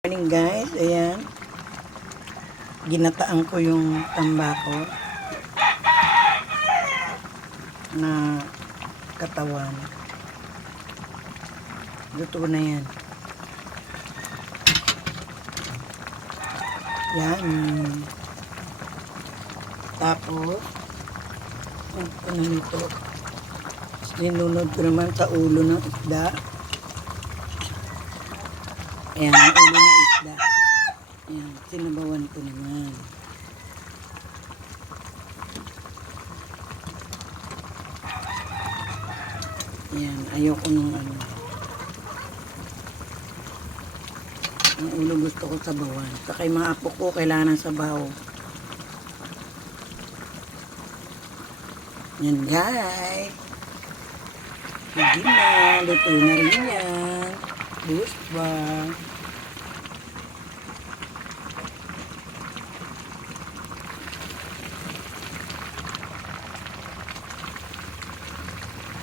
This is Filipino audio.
Morning guys, ayan. Ginataan ko yung tambako na katawan. Luto na yan. Yan. Tapos, ano nito? Ninunod ko naman sa ulo ng isda. Ayan, ulo ng isda. Ayan, sinabawan ko naman. Ayan, ayoko nung ano. Ang ulo gusto ko sabawan. Saka yung mga apo ko, kailangan ng sabaw. Yan guys. Sige na, luto na rin yan. Gusto ba?